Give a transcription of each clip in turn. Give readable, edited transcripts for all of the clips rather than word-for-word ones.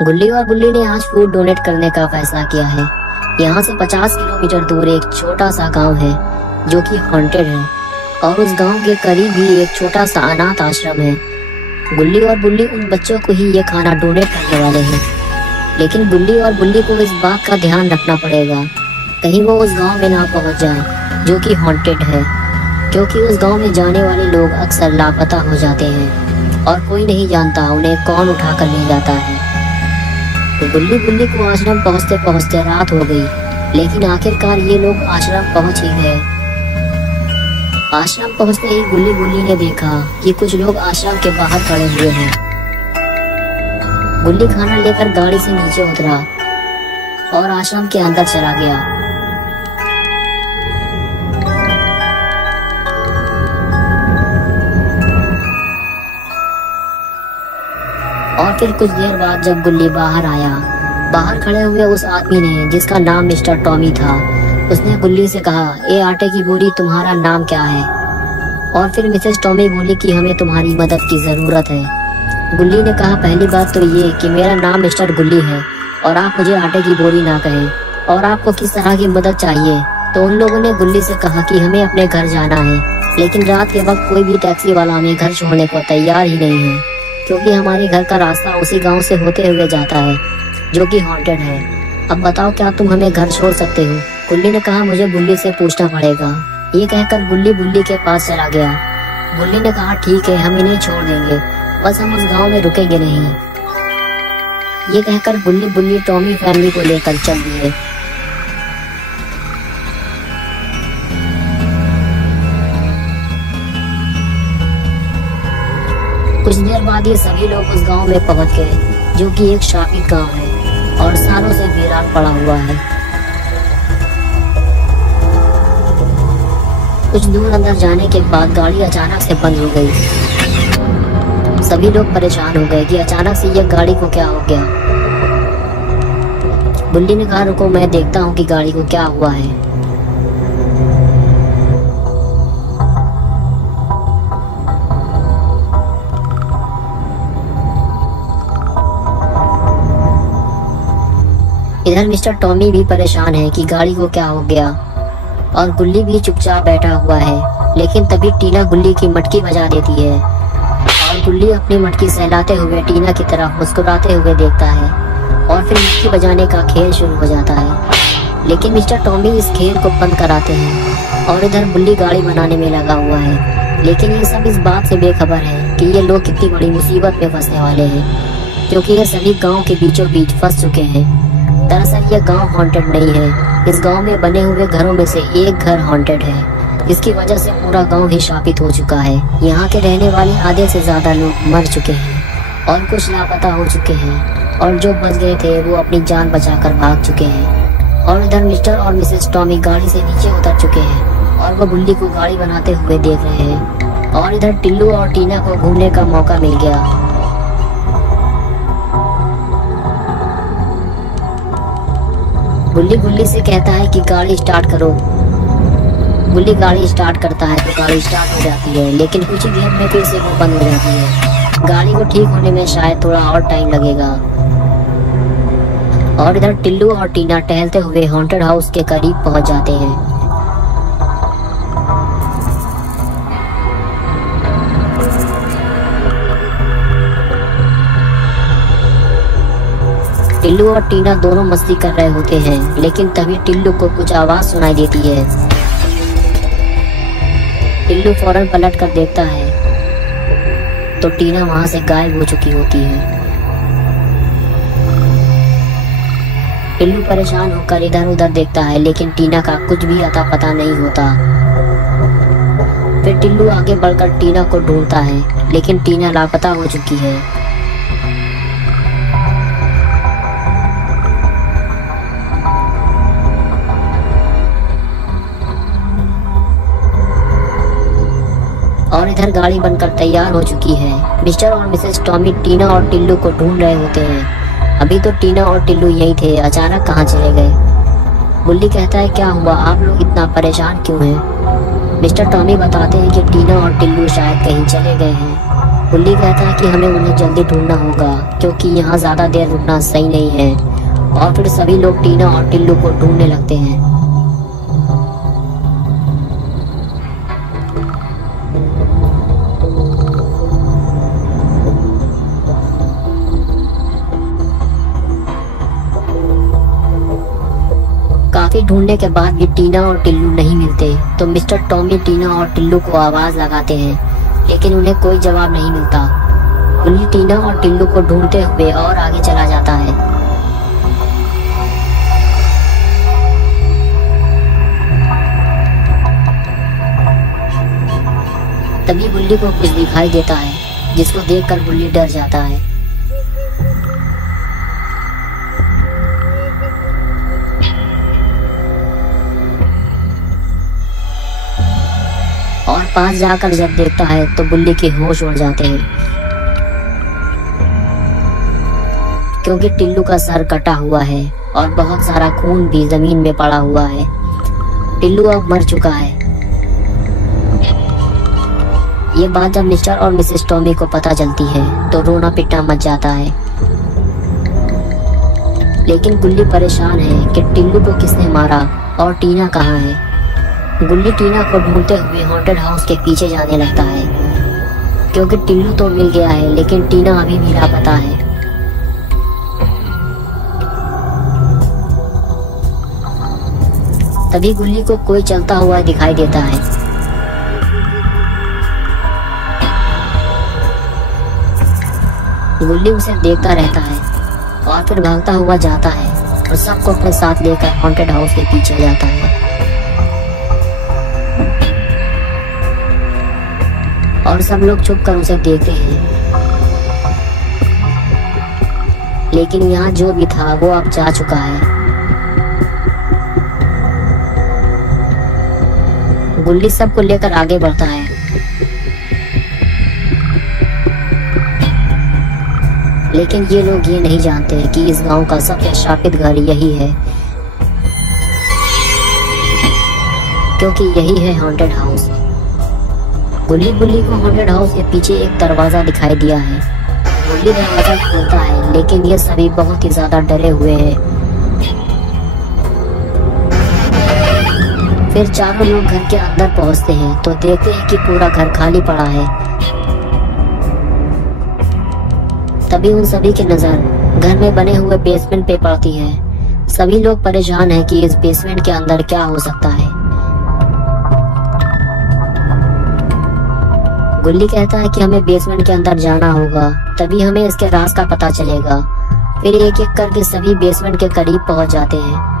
गुल्ली और बुल्ली ने आज फूड डोनेट करने का फैसला किया है। यहाँ से 50 किलोमीटर दूर एक छोटा सा गांव है जो कि हॉन्टेड है और उस गांव के करीब ही एक छोटा सा अनाथ आश्रम है। गुल्ली और बुल्ली उन बच्चों को ही ये खाना डोनेट करने वाले हैं, लेकिन गुल्ली और बुल्ली को इस बात का ध्यान रखना पड़ेगा कहीं वो उस गांव में ना पहुंच जाए जो कि हॉन्टेड है, क्योंकि उस गांव में जाने वाले लोग अक्सर लापता हो जाते हैं और कोई नहीं जानता उन्हें कौन उठा कर ले जाता है। तो बुल्ली को आश्रम पहुंचते पहुंचते रात हो गई, लेकिन आखिरकार ये लोग आश्रम पहुंच ही गए। आश्रम पहुंचते ही बुल्ली ने देखा कि कुछ लोग आश्रम के बाहर खड़े हुए हैं। बुल्ली खाना लेकर गाड़ी से नीचे उतरा और आश्रम के अंदर चला गया। और फिर कुछ देर बाद जब गुल्ली बाहर आया, बाहर खड़े हुए उस आदमी ने, जिसका नाम मिस्टर टॉमी था, उसने गुल्ली से कहा, ए आटे की बोरी, तुम्हारा नाम क्या है? और फिर मिसेस टॉमी बोली कि हमें तुम्हारी मदद की जरूरत है। गुल्ली ने कहा, पहली बात तो ये कि मेरा नाम मिस्टर गुल्ली है और आप मुझे आटे की बोरी ना कहें, और आपको किस तरह की मदद चाहिए? तो उन लोगों ने गुल्ली से कहा कि हमें अपने घर जाना है, लेकिन रात के वक्त कोई भी टैक्सी वाला हमें घर छोड़ने को तैयार ही नहीं है, क्योंकि हमारे घर का रास्ता उसी गांव से होते हुए जाता है जो कि हॉन्टेड है। अब बताओ, क्या तुम हमें घर छोड़ सकते हो? गुल्ली ने कहा, मुझे बुल्ली से पूछना पड़ेगा। ये कहकर बुल्ली के पास चला गया। बुल्ली ने कहा, ठीक है, हम इन्हें छोड़ देंगे, बस हम उस गांव में रुकेंगे नहीं। ये कहकर बुल्ली टॉमी फैमिली को लेकर चल दिए। कुछ देर बाद ये सभी लोग उस गांव में पहुंच गए जो कि एक शापित गांव है और सालों से वीरान पड़ा हुआ है। कुछ दूर अंदर जाने के बाद गाड़ी अचानक से बंद हो गई। सभी लोग परेशान हो गए कि अचानक से ये गाड़ी को क्या हो गया। बुल्ली ने कहा, रुको, मैं देखता हूँ कि गाड़ी को क्या हुआ है। इधर मिस्टर टॉमी भी परेशान है कि गाड़ी को क्या हो गया, और गुल्ली भी चुपचाप बैठा हुआ है। लेकिन तभी टीना गुल्ली की मटकी बजा देती है और गुल्ली अपनी मटकी सहलाते हुए टीना की तरफ मुस्कुराते हुए देखता है और फिर मटकी बजाने का खेल शुरू हो जाता है। लेकिन मिस्टर टॉमी इस खेल को बंद कराते हैं और इधर बुल्ली गाड़ी बनाने में लगा हुआ है। लेकिन ये सब इस बात से बेखबर है कि ये लोग कितनी बड़ी मुसीबत में फंसने वाले हैं, क्योंकि ये सभी गाँव के बीचों बीच फंस चुके हैं। दरअसल यह गांव हॉन्टेड नहीं है। इस गांव में बने हुए घरों में से एक घर हॉन्टेड है, जिसकी वजह से पूरा गांव ही शापित हो चुका है। यहाँ के रहने वाले आधे से ज्यादा लोग मर चुके हैं और कुछ लापता हो चुके हैं, और जो बच गए थे वो अपनी जान बचाकर भाग चुके हैं। और इधर मिस्टर और मिसेस टॉमी गाड़ी से नीचे उतर चुके हैं और वो बुल्ली को गाड़ी बनाते हुए देख रहे हैं। और इधर टिल्लू और टीना को घूमने का मौका मिल गया। बुल्ली से कहता है कि गाड़ी स्टार्ट करो। बुल्ली गाड़ी स्टार्ट करता है तो गाड़ी स्टार्ट हो जाती है, लेकिन कुछ ही देर में फिर से वो बंद हो जाती है। गाड़ी को ठीक होने में शायद थोड़ा और टाइम लगेगा। और इधर टिल्लू और टीना टहलते हुए हॉन्टेड हाउस के करीब पहुंच जाते हैं। टिल्लू और टीना दोनों मस्ती कर रहे होते हैं, लेकिन तभी टिल्लू को कुछ आवाज सुनाई देती है। टिल्लू फौरन पलट कर देखता है तो टीना वहां से गायब हो चुकी होती है। टिल्लू परेशान होकर इधर उधर देखता है, लेकिन टीना का कुछ भी अता पता नहीं होता। फिर टिल्लू आगे बढ़कर टीना को ढूंढता है, लेकिन टीना लापता हो चुकी है। और इधर गाड़ी बनकर तैयार हो चुकी है। मिस्टर और मिसेस टॉमी टीना और टिल्लू को ढूंढ रहे होते हैं। अभी तो टीना और टिल्लू यही थे, अचानक कहाँ चले गए? बुल्ली कहता है, क्या हुआ, आप लोग इतना परेशान क्यों हैं? मिस्टर टॉमी बताते हैं कि टीना और टिल्लू शायद कहीं चले गए हैं। गुल्ली कहता है कि हमें उन्हें जल्दी ढूंढना होगा क्योंकि यहाँ ज़्यादा देर रुकना सही नहीं है। और फिर सभी लोग टीना और टिल्लू को ढूंढने लगते हैं। काफी ढूंढने के बाद भी टीना और टिल्लू नहीं मिलते तो मिस्टर टॉमी टीना और टिल्लू को आवाज लगाते हैं, लेकिन उन्हें कोई जवाब नहीं मिलता। गुल्ली टीना और टिल्लू को ढूंढते हुए और आगे चला जाता है। तभी गुल्ली को कुछ दिखाई देता है, जिसको देखकर गुल्ली डर जाता है। और पास जाकर जब देखता है तो गुल्ली के होश उड़ जाते हैं, क्योंकि टिल्लू का सर कटा हुआ है और बहुत सारा खून भी जमीन में पड़ा हुआ है। टिल्लू अब मर चुका है। ये बात जब मिस्टर और मिसेस टॉमी को पता चलती है तो रोना पिटना मच जाता है। लेकिन गुल्ली परेशान है कि टिल्लू को किसने मारा और टीना कहाँ है। गुल्ली टीना को ढूंढते हुए हॉन्टेड हाउस के पीछे जाने लगता है, क्योंकि टिल्लू तो मिल गया है लेकिन टीना अभी भी लापता है। तभी गुल्ली को कोई चलता हुआ दिखाई देता है। गुल्ली उसे देखता रहता है और फिर भागता हुआ जाता है और सबको अपने साथ लेकर हॉन्टेड हाउस के पीछे जाता है। और सब लोग छुप कर उसे देखते हैं, लेकिन यहाँ जो भी था वो अब जा चुका है। गुल्ली सबको लेकर आगे बढ़ता है। लेकिन ये लोग ये नहीं जानते कि इस गांव का सबसे शापित घर यही है, क्योंकि यही है हॉन्टेड हाउस। गुल्ली को हॉन्टेड हाउस के पीछे एक दरवाजा दिखाई दिया है। गुल्ली दरवाजा खोलता है, लेकिन ये सभी बहुत ही ज्यादा डरे हुए हैं। फिर चारों लोग घर के अंदर पहुंचते हैं तो देखते हैं कि पूरा घर खाली पड़ा है। तभी उन सभी की नजर घर में बने हुए बेसमेंट पे पड़ती है। सभी लोग परेशान हैं कि इस बेसमेंट के अंदर क्या हो सकता है। गुल्ली कहता है कि हमें बेसमेंट के अंदर जाना होगा, तभी हमें इसके राज का पता चलेगा। फिर एक एक करके सभी बेसमेंट के करीब पहुंच जाते हैं।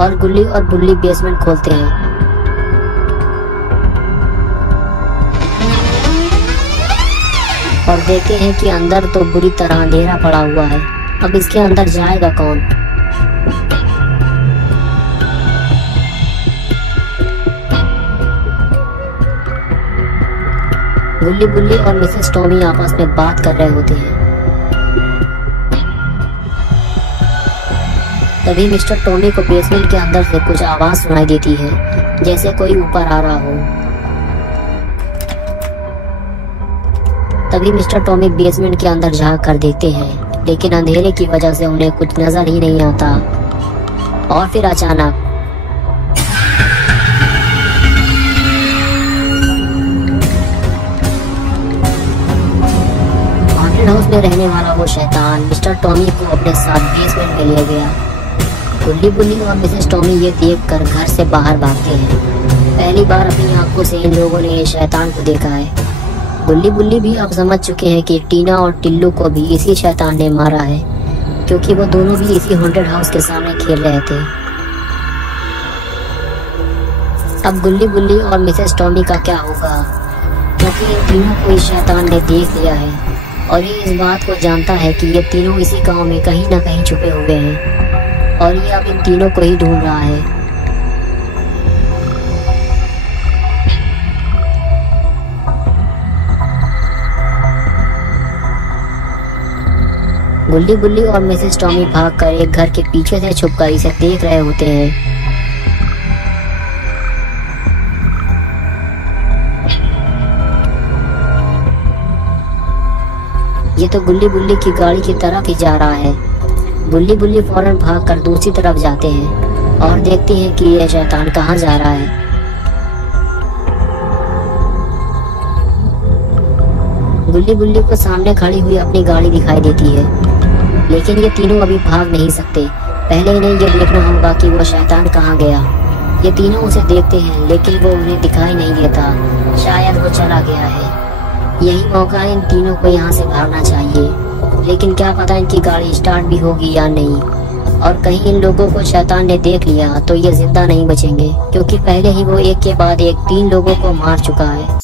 और गुल्ली और बुल्ली बेसमेंट खोलते हैं। और देखते हैं कि अंदर तो बुरी तरह अंधेरा पड़ा हुआ है। अब इसके अंदर जाएगा कौन? गुल्ली और मिसेस टॉमी आपस में बात कर रहे होते हैं। तभी मिस्टर टॉमी को बेसमेंट के अंदर से कुछ आवाज सुनाई देती है, जैसे कोई ऊपर आ रहा हो। तभी मिस्टर टॉमी बेसमेंट के अंदर झांक कर देखते हैं, लेकिन अंधेरे की वजह से उन्हें कुछ नजर ही नहीं आता। और फिर अचानक हाउस में रहने वाला वो शैतान मिस्टर टॉमी को अपने साथ बेसमेंट में ले गया। गुल्ली और मिसेस टॉमी ये देखकर घर से बाहर भागते हैं। पहली बार अपनी आंखों से इन लोगों ने ये शैतान को देखा है। गुल्ली भी अब समझ चुके हैं कि टीना और टिल्लू को भी इसी शैतान ने मारा है, क्योंकि वो दोनों भी इसी हॉन्टेड हाउस के सामने खेल रहे थे। अब गुल्ली और मिसेस टॉमी का क्या होगा, क्योंकि इन तीनों को इस शैतान ने देख लिया है और ये इस बात को जानता है कि ये तीनों इसी गांव में कहीं ना कहीं छुपे हुए हैं और ये अब इन तीनों को ही ढूंढ रहा है। गुल्ली गुल्ली और मिसेस टॉमी भागकर एक घर के पीछे से छुपकर इसे देख रहे होते हैं। ये तो गुल्ली गुल्ली की गाड़ी की तरफ ही जा रहा है। गुल्ली गुल्ली फौरन भागकर दूसरी तरफ जाते हैं और देखते हैं कि यह शैतान कहाँ जा रहा है। गुल्ली गुल्ली को सामने खड़ी हुई अपनी गाड़ी दिखाई देती है, लेकिन ये तीनों अभी भाग नहीं सकते। पहले इन्हें ये देखना होगा कि वो शैतान कहाँ गया। ये तीनों उसे देखते हैं, लेकिन वो उन्हें दिखाई नहीं देता। शायद वो चला गया है। यही मौका है इन तीनों को यहाँ से भागना चाहिए, लेकिन क्या पता इनकी गाड़ी स्टार्ट भी होगी या नहीं। और कहीं इन लोगों को शैतान ने देख लिया तो ये जिंदा नहीं बचेंगे, क्योंकि पहले ही वो एक के बाद एक 3 लोगों को मार चुका है।